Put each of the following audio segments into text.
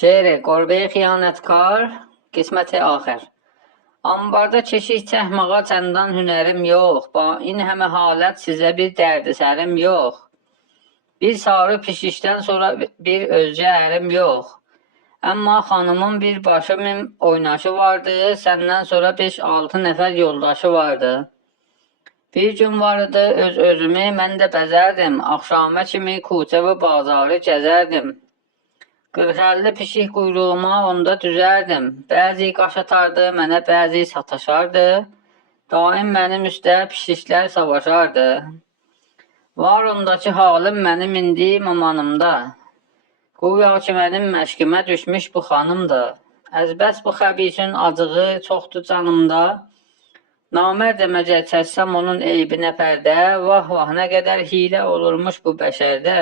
Şeiri Qurbe xiyanətkar, qisməti axır. Ambarda keşik çəkmağa çəndan hünərim yox, bain həmə halət sizə bir dərdi sərim yox. Bir sarı pişikdən sonra bir özcə ərim yox. Amma xanımın bir başı min oynaşı vardı, səndən sonra 5-6 nəfər yoldaşı vardı. Bir gün vardı öz-özümü mən də bəzərdim, axşama kimi kuçə və bazarı gəzərdim. 40-50 pişik quyruğuma onda düzərdim. Bəzi qaş atardı, mənə bəzi sataşardı. Daim mənim üstə pişiklər savaşardı. Var ondakı halim mənim indi mamanımda. Qoya ki mənim məşqimə düşmüş bu xanımdır. Əzbəs bu xəbisin acığı çoxdur canımda. Namərd əməcək çəksəm onun eybinə pərdə. Vah vah nə qədər hilə olurmuş bu bəşərdə.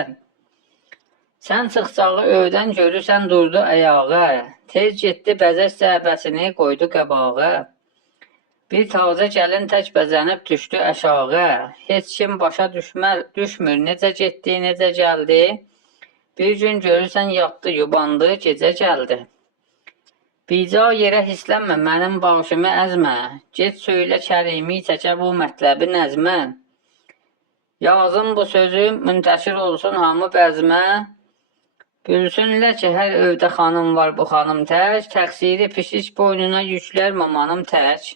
Sən çıxsağı öydən görürsən durdu ayağa. Tez getdi bəzək zəbəsini qoydu qabağa. Bir tazə gəlin tək bəzənib düşdü aşağı. Heç kim başa düşmür necə getdi, necə gəldi. Bir gün görürsən yatdı, yubandı, gecə gəldi. Bica yerə hislənmə, mənim başımı əzmə. Get söylə Kərimi çəkə bu mətləbi nəzmə. Yazım bu sözü müntəşir olsun hamı bəzmə. Bilsinlər ki, hər evdə xanım var bu xanım tək. Təqsiri pişik boynuna yüklər mamanım tək.